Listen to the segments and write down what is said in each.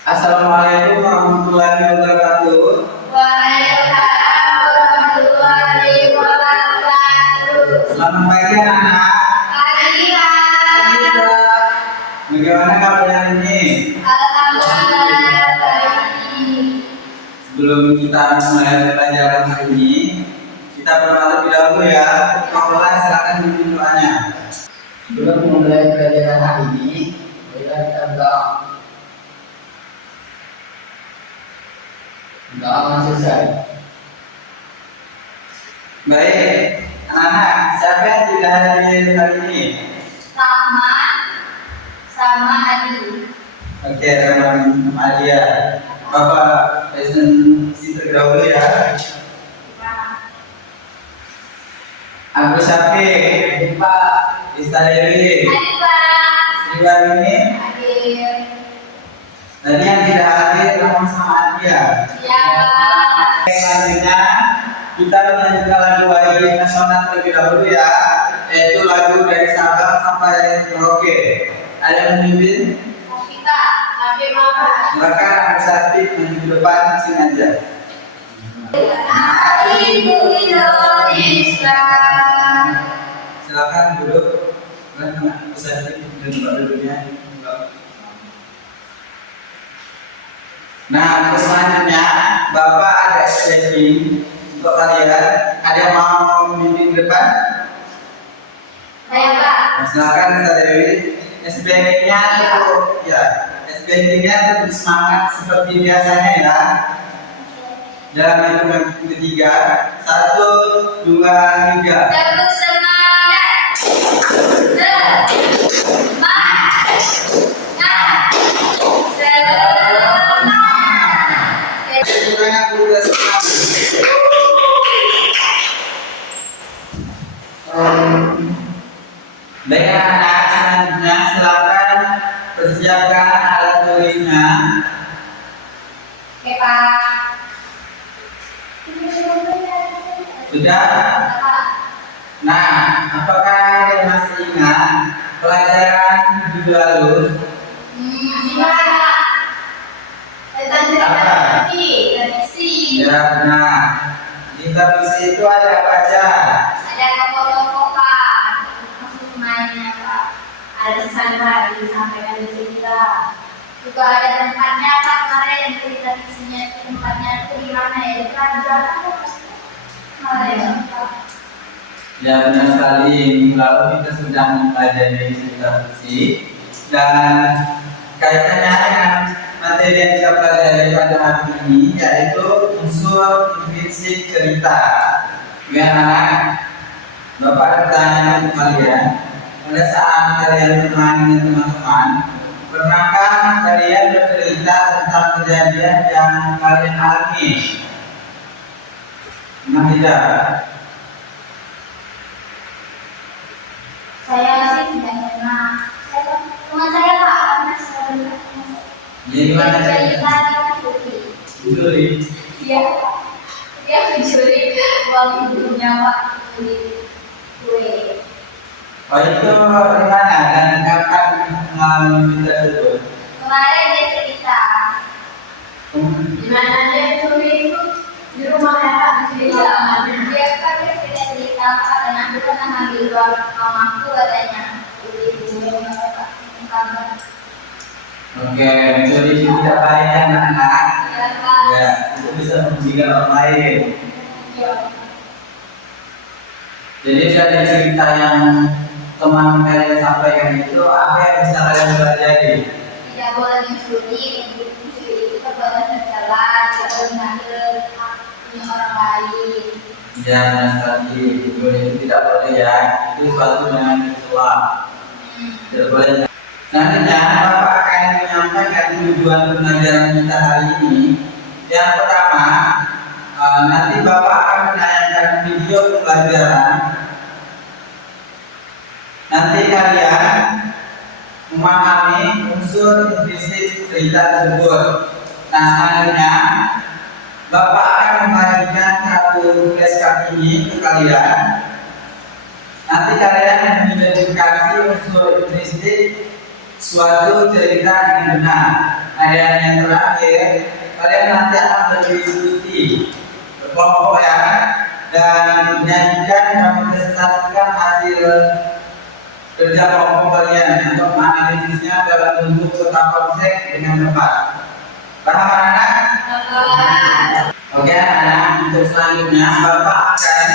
Assalamualaikum warahmatullahi wabarakatuh. Waalaikumsalam warahmatullahi wabarakatuh. Selamat pagi anak-anak. Pagi, Pak. Bagaimana kabarnya ini? Alhamdulillah baik. Sebelum kita mulai pelajaran hari ini, kita berdoa terlebih dahulu ya. Pak silakan pimpin doanya. Sebelum memulai pelajaran hari ini, marilah kita berdoa. Doa selesai. Baik, anak-anak, siapa yang tidak hadir hari ini? Rahman sama Adi. Oke, Rahman Adia. Bapak presentasi terdahulu ya. Agus Syafiq, Pak Ista Dewi, Adi, Pak. Sri Wahyuni. Hadir. Tadi yang tidak hadir Rahman sama Adia. Ya, Pak. Selanjutnya kita menyanyikan lagu wajib nasional terlebih dahulu ya, yaitu lagu dari Sabang sampai Merauke. Ada yang memimpin? Kita, Abi Mama. Silakan Agus Syafiq maju ke depan, sini aja. Ibu Indonesia. Silakan duduk. Agus Syafiq dan tempat duduknya. Nah, terus selanjutnya Bapak ada SPG untuk kalian. Ada yang mau memimpin ke depan? Saya, Pak. Nah, silakan Ustaz Dewi. SPG-nya itu ya, SPG-nya itu semangat seperti biasanya ya. Dalam hitungan ketiga, 1, 2, 3. Terus semangat. Semangat. Baik anak-anak, selanjutnya silakan persiapkan alat tulisnya. Oke, Pak. Sudah? Nah, apakah ada yang masih ingat pelajaran minggu lalu? Pak. Tentang Apa? tradisi. Ya, benar. Di tradisi itu ada apa aja? Ada tokoh-tokoh, Pak. Maksud mainnya, Pak. Ada sandra disampaikan di cerita. Juga ada tempatnya, Pak. Kemarin yang cerita tradisinya tempatnya itu di mana ya? Di kerajaan atau mana ya, Pak? Ya, benar sekali. Minggu lalu kita sudah mempelajari tradisi dan kaitannya dengan materi yang kita pelajari pada hari ini, yaitu unsur intrinsik cerita. Ya anak, Bapak ada pertanyaan untuk kalian. Pada saat kalian bermain dengan teman-teman, pernahkah kalian bercerita tentang kejadian yang kalian alami? Pernah tidak? Saya sih tidak pernah. Teman saya, Pak, pernah saya Jadi mana cerita di Juli? Iya, dia mencuri uang ibunya, Pak, beli kue. Oh itu di mana dan kapan mengalami cerita tersebut? Kemarin dia cerita di mana dia curi itu di rumah ya, Pak, di rumah. Dia kan dia cerita, Pak, dan aku pernah ngambil uang mamaku katanya beli kue, Pak, kabar. Oke, mencuri itu tidak baik ya anak-anak. Ya, Pak. Ya, itu bisa merugikan orang lain. Iya. Jadi dari cerita yang teman kalian sampaikan itu, apa yang bisa kalian pelajari? Tidak boleh mencuri, mencuri itu perbuatan tercela, tidak boleh mengambil hak punya orang lain. Ya, tadi mencuri itu tidak boleh ya. Itu suatu yang tercela. Tidak boleh. Selanjutnya, Bapak akan menyampaikan tujuan pelajaran kita hari ini. Yang pertama, nanti Bapak akan menayangkan video pembelajaran. Nanti kalian memahami unsur intrinsik cerita tersebut. Nah, selanjutnya Bapak akan membagikan kartu flashcard ini ke kalian. Nanti kalian mengidentifikasi unsur intrinsik suatu cerita dengan benar. Dan yang terakhir, kalian nanti akan berdiskusi berkelompok ya, dan menyajikan dan presentasikan hasil kerja kelompok kalian untuk menganalisisnya dalam bentuk peta konsep dengan tepat. Paham anak-anak? Oke anak-anak, untuk selanjutnya Bapak akan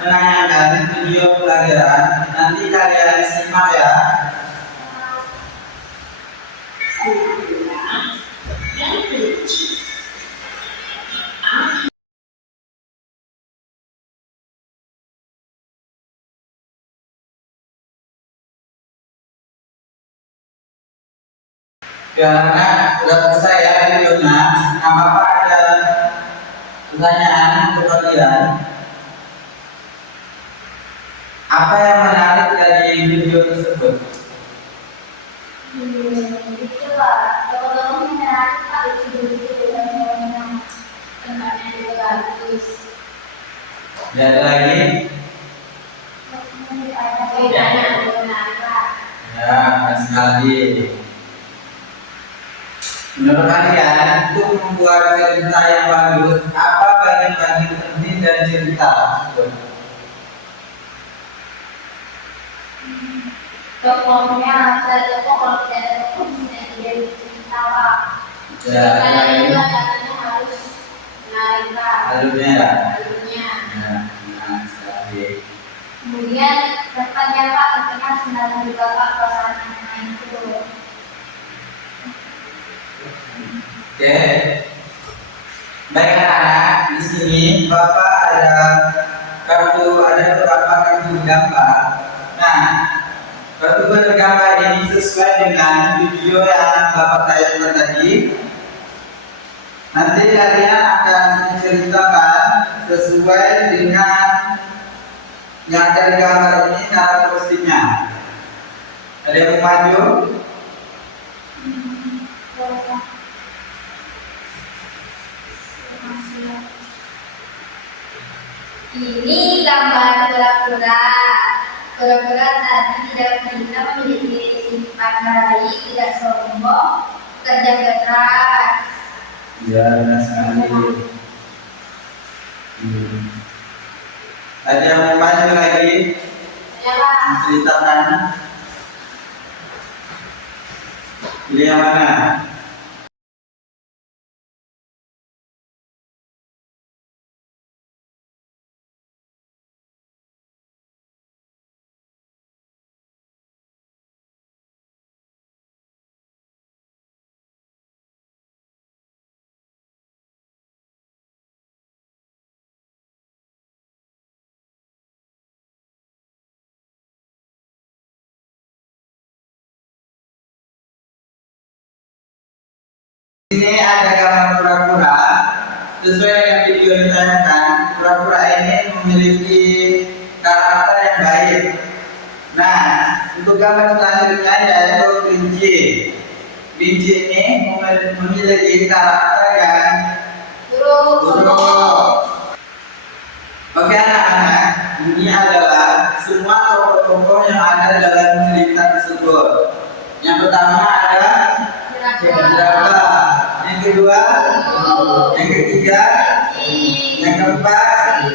menanyakan video pelajaran. Nanti kalian simak ya. Ya anak, sudah selesai ya videonya. Nah Bapak ada pertanyaan untuk kalian. Apa yang menarik dari video tersebut? Itu lah, kalau menarik ada video dan tempatnya juga bagus. Lihat lagi. Ada bedanya menarik lah. Ya, benar sekali. Menurut kalian, untuk membuat cerita yang bagus, apa bagian-bagian penting dari cerita tersebut? Tokohnya harus ada tokoh, kalau tidak ada tokoh bisa jadi cerita lah. Ya, Ceritanya juga katanya harus menarik lah. alurnya ya. Alurnya. Ya, benar sekali. Kemudian tempatnya Pak, tentunya harus menarik juga Pak suasananya itu. Oke. Baik anak-anak, di sini Bapak ada beberapa kartu gambar. Nah, kartu bergambar ini sesuai dengan video yang Bapak tayangkan tadi. Nanti kalian akan menceritakan sesuai dengan yang dari gambar ini cara postingnya. Ada yang mau maju? Ini gambar kura-kura. Kura-kura tadi tidak bisa memiliki sifat baik, tidak sombong, kerja keras. Ya, benar sekali. Ada yang mau maju lagi? Ya Pak. Menceritakan. Pilih yang mana? Di sini ada gambar kura-kura. Sesuai dengan video yang ditayangkan, kura-kura ini memiliki karakter yang baik. Nah, untuk gambar selanjutnya yaitu kelinci. Kelinci ini memiliki karakter yang buruk. Oke anak-anak, ini adalah semua tokoh-tokoh yang ada dalam cerita tersebut. Yang pertama ada jerapah, yang kedua, yang ketiga, yang keempat,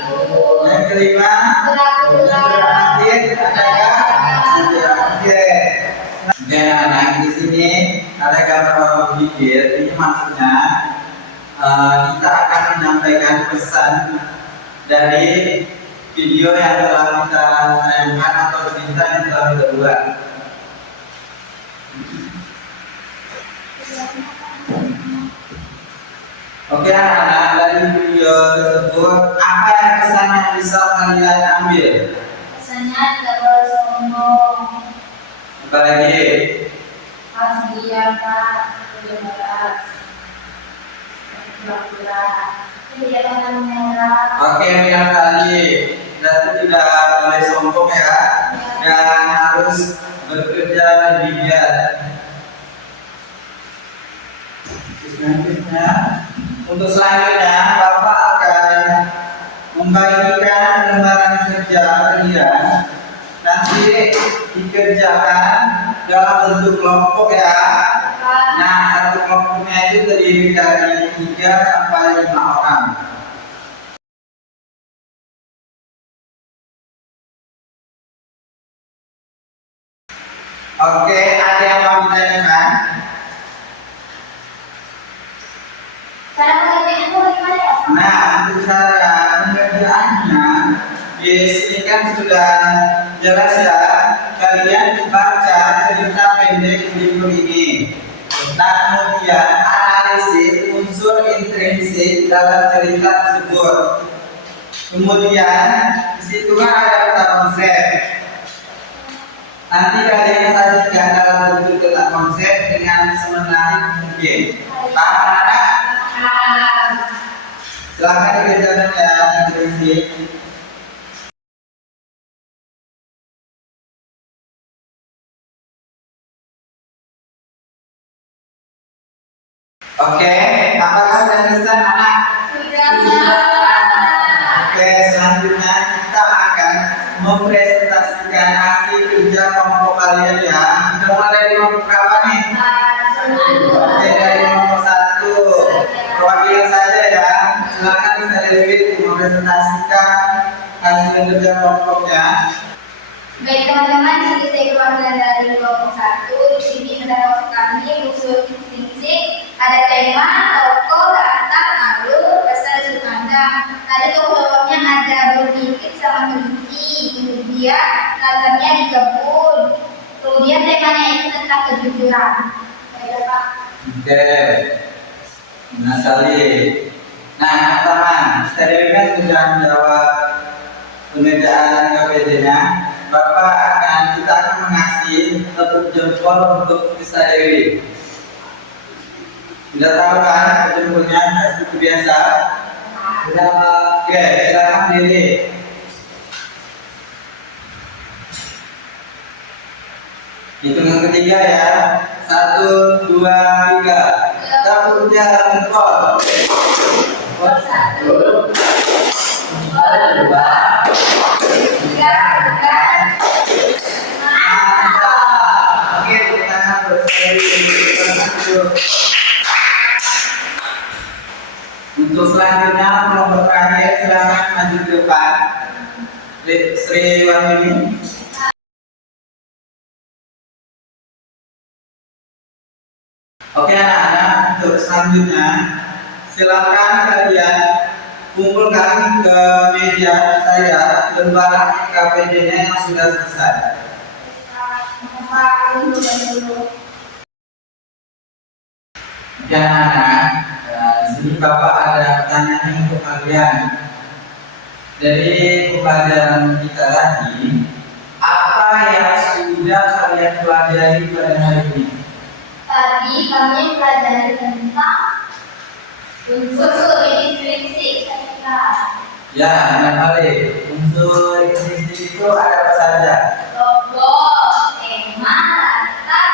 yang kelima, yang terakhir adalah oke. Dan anak di sini ada gambar orang berpikir. Ini maksudnya kita akan menyampaikan pesan dari video yang telah kita tayangkan atau cerita yang telah kita buat. Oke anak-anak, dari video tersebut apa yang pesan yang bisa kalian ambil? Pesannya tidak boleh sombong, Apa lagi? harus diamkan, kerja keras, pura-pura, tidak akan menyerah. Oke, benar sekali. Berarti tidak boleh sombong ya, dan harus bekerja lebih giat. Untuk selanjutnya, Bapak akan membagikan lembaran kerja kalian. Nanti dikerjakan dalam bentuk kelompok ya. Nah, satu kelompoknya itu terdiri dari 3 sampai 5 orang. Oke, ada yang mau ditanyakan? Cara pengertian itu bagaimana ya? Nah, untuk cara pengerjaannya, di sini kan sudah jelas ya. Kalian baca cerita pendek di buku ini. Nah, kemudian analisis unsur intrinsik dalam cerita tersebut. Kemudian di situ kan ada kata konsep. Nanti kalian sajikan dalam bentuk kata konsep dengan semenarik mungkin. Paham anak? Silahkan dikerjakan ya, intrinsik. Oke, apakah sudah selesai anak? Sudah. Oke, selanjutnya kita akan mempresentasikan hasil kerja kelompok kalian ya. Kita mulai dari kelompok berapa nih? Oke, dari kelompok 1. Perwakilan saja ya. Silakan bisa David mempresentasikan hasil kerja kelompoknya. Baik teman-teman, di sini saya perwakilan dari kelompok 1. Di sini mendapat kami unsur intrinsik, ada tema, tokoh, latar, alur, dasar sudut pandang. Ada tokoh-tokohnya ada berpikir sama memiliki, kemudian latarnya di kebun, kemudian temanya itu tentang kejujuran. Baik, Pak. Oke, nah sekali. Nah teman, saya kan sudah menjawab pengerjaan KPD-nya. Kita akan mengasih tepuk jempol untuk Bisa Dewi. Sudah tahu kan jempolnya seperti biasa? Sudah. Oke, silakan diri. Hitungan ketiga ya. 1, 2, 3. Tepuk jempol. 1, 2, 3, 4. Mantap. Oke, kita berseri. Untuk selanjutnya kelompok terakhir silakan maju ke depan. Sri Wahyuni. Oke anak-anak, untuk selanjutnya silakan kalian kumpulkan ke meja saya lembaran KPD-nya yang sudah selesai. Oke anak-anak, di sini Bapak ada pertanyaan untuk kalian. Dari pelajaran kita tadi, apa yang sudah kalian pelajari pada hari ini? Tadi kami pelajari tentang unsur intrinsik. Ya, benar kali. Unsur intrinsik itu ada apa saja? Tokoh, tema, latar,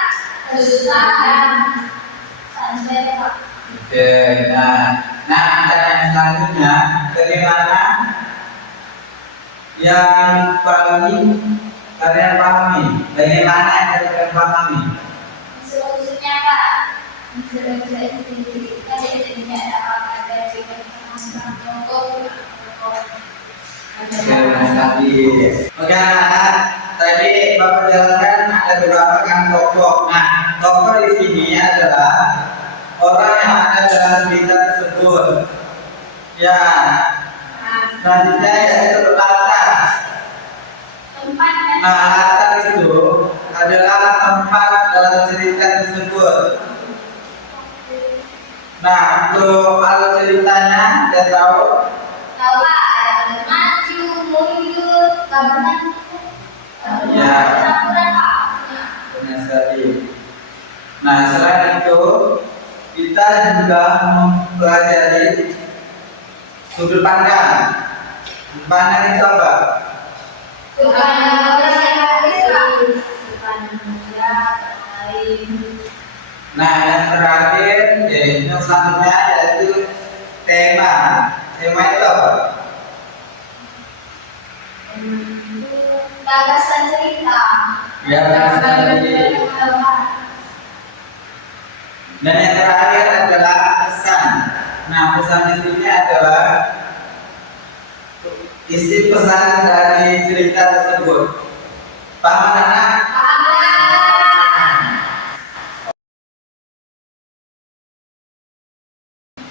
kesusahan. Sampai Pak. Oke, nah pertanyaan selanjutnya, bagaimana yang paling kalian pahami? Bagaimana yang kalian pahami? Unsur-unsurnya Pak. Unsur-unsur intrinsik. Kan jadinya ada apa dari tokoh. Oke, Oke anak-anak, tadi Bapak jelaskan ada beberapa kan tokoh. Nah, tokoh di sini adalah orang yang ada dalam cerita tersebut. Ya, selanjutnya yaitu latar. Nah, latar itu adalah tempat dalam cerita tersebut. Nah, untuk alur ceritanya, dia tahu? Tahu Pak, ada maju, mundur, gabungan. Ya. Campuran Pak. Benar sekali. Nah, selain itu kita juga mempelajari sudut pandang. Sudut pandang itu apa? Sudut pandang Islam. Sudut pandang lain. Nah, yang terakhir yaitu selanjutnya yaitu tema. Tema itu apa? Gagasan cerita. Ya, gagasan cerita. Dan yang terakhir adalah Nah, pesan di sini adalah isi pesan dari cerita tersebut. Paham anak?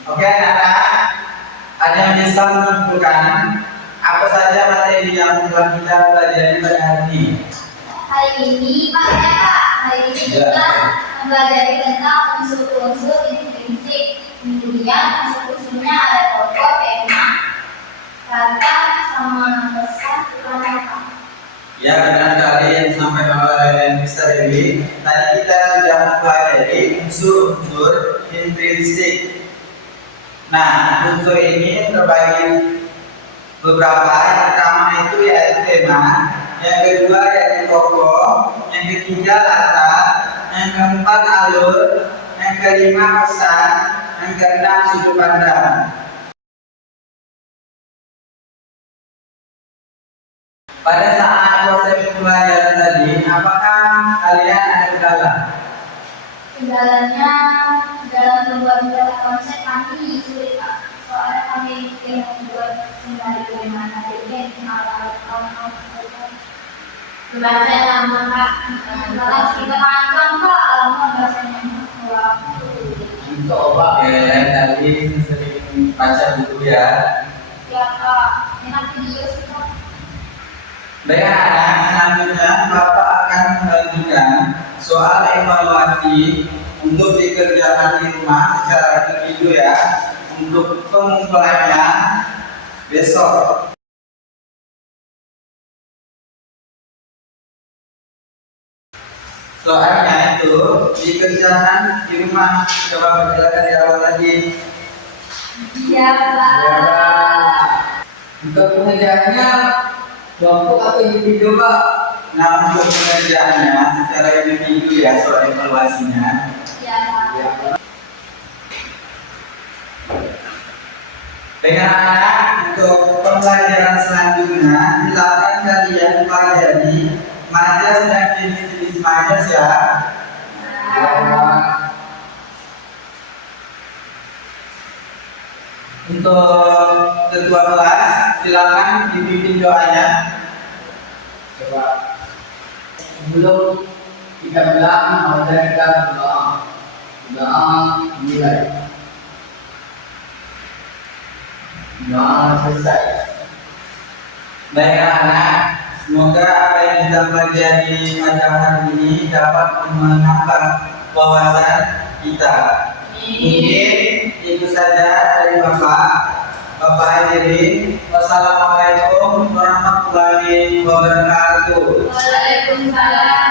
Oke anak-anak, ada yang bisa menyimpulkan apa saja materi yang telah kita pelajari pada hari ini? Hari ini Pak ya Pak, hari ini kita mempelajari tentang unsur-unsur intrinsik. Kemudian unsur-unsurnya ada pokok, tema, kata, sama pesan, apa? Ya, benar sekali yang disampaikan oleh Mr. Dewi. Tadi kita sudah mempelajari unsur-unsur intrinsik. Nah, unsur ini terbagi beberapa. Yang pertama itu yaitu tema, yang kedua yaitu pokok, yang ketiga latar, yang keempat alur, yang kelima pesan, yang keenam sudut pandang. Pada saat proses pembelajaran tadi, apakah kalian ada kendala? Kendalanya dalam membuat konsep kami sulit Pak. Soalnya kami yang membuat sembari bagaimana jadi baca lama Pak. Kalau kita pantang Pak, lama bahasanya Coba tadi sering baca buku ya. Ya Pak, enak video sih Pak. Baik anak, selanjutnya Bapak akan membagikan soal evaluasi untuk dikerjakan di rumah secara individu ya. Untuk pengumpulannya besok. Soalnya itu dikerjakan di rumah. Coba berjalan di awal lagi. Iya Pak. Untuk pengerjaannya kelompok atau individu Pak? Nah, untuk pengerjaannya secara individu ya, soal evaluasinya. Iya Pak. Dengan anak untuk pembelajaran selanjutnya, silakan kalian pelajari majas dan jenis-jenis majas ya. Untuk ketua kelas, silakan dipimpin doanya. Coba sebelum kita bilang, maka kita berdoa. Doa mulai. Doa selesai. Baik anak, semoga apa yang kita pelajari pada hari ini dapat menambah wawasan kita. Mungkin itu saja dari Bapak hadirin. Wassalamualaikum warahmatullahi wabarakatuh. Waalaikumsalam.